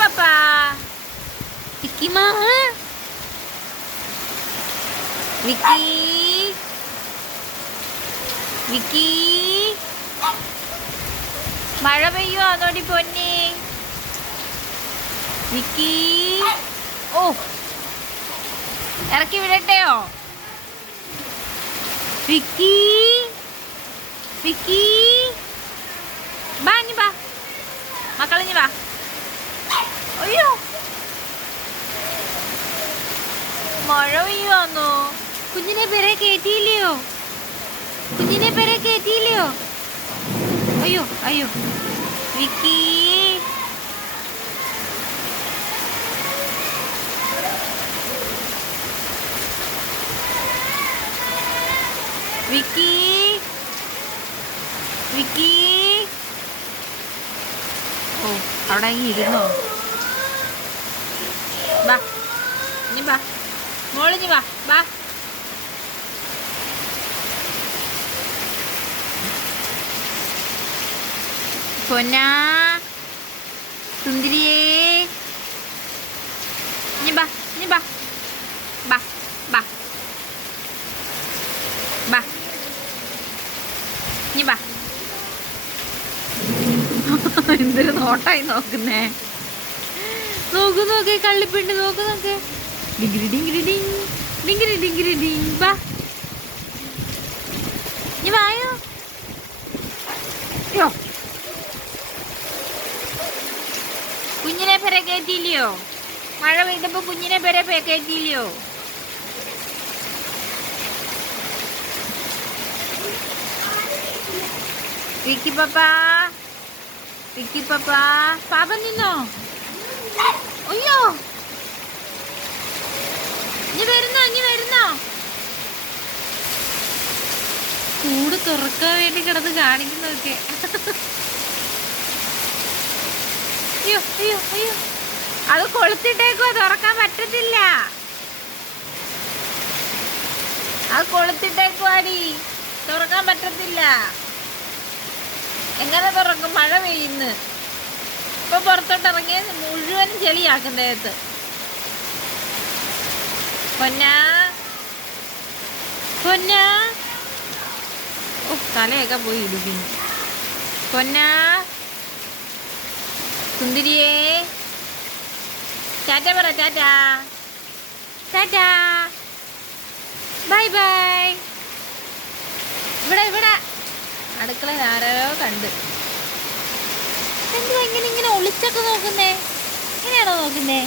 പാപ്പാ, വിക്കി മാമ, വിക്കി വിക്കി, മഴ പെയ്യോ അതോടി പൊന്നി വിക്കി. ഓ, ഇറക്കി വിടട്ടെയോ വിക്കി? വിക്കി ബാ, ഇനി ബാ മക്കളിഞ്ഞി വാ. അയ്യോ, മഴ പെയ്യുവാന്നോ? കുഞ്ഞിനെ പെരെ കയറ്റിയില്ലയോ? കുഞ്ഞിനെ പെരെ കയറ്റിയില്ലയോ? അയ്യോ അയ്യോ വിക്കി, വിക്കി വിക്കി. ഓ, അവിടെ അങ്ങ് ഇരുന്നോ? ബാ, ഇനി ബാ മോളിഞ്ഞി വാ, ബാ. പൊന്നാ സുന്ദരിയേ, ഇനി ബാ, ഇനി ബാ, ബാ ബാ ബാ, ഇനി ബാ. എന്തൊരു നോട്ടായി നോക്കുന്നേ. നോക്ക് നോക്കേ കള്ളിപ്പിണ്ട്, നോക്ക് നോക്കേ. ഡിങ്കിരി ഡിങ്കിരി ഡിങ്, ഡിങ്കിരി ഡിങ്കിരി ഡിങ്. ബാ, ഇനി വായോ. കുഞ്ഞിനെ പെരെ കയറ്റിയില്ലയോ? മഴ പെയ്തപ്പോ കുഞ്ഞിനെ പെരെ കയറ്റിയില്ലയോ? വിക്കി പപ്പാ, വിക്കി പപ്പാ, പാപ്പ നിന്നോ? അയ്യോ, ഇനി വരുന്നോ? ഇനി വരുന്നോ? കൂട് തുറക്കാൻ വേണ്ടി കിടന്ന് കാണിക്കുന്നൊക്കെ. അയ്യോ അയ്യോ അയ്യോ, അത് കൊളുത്തിട്ടേക്കോ, തുറക്കാൻ പറ്റത്തില്ല. അത് കൊളുത്തിട്ടേക്കുവാടി, തുറക്കാൻ പറ്റത്തില്ല. എങ്ങനെ തുറക്കും? മഴ പെയ്യുന്നു. ഇപ്പൊ പുറത്തോട്ട് ഇറങ്ങിയ മുഴുവനും ചെളിയാക്കും ദേഹത്ത്. പൊന്നാ പൊന്നാ, ഓ തലയൊക്കെ പോയി ഇടിക്കുന്നു. പൊന്നാ സുന്ദരിയേ, ടാറ്റ പറ, ടാറ്റാ ടാറ്റാ, ബൈ ബൈ. ഇവിടെ ഇവിടെ അടുക്കളയിൽ ആരോ കണ്ട്. എന്തുവാ ഇങ്ങനെ ഇങ്ങനെ ഒളിച്ചൊക്കെ നോക്കുന്നേ? ഇങ്ങനെയാണോ നോക്കുന്നേ?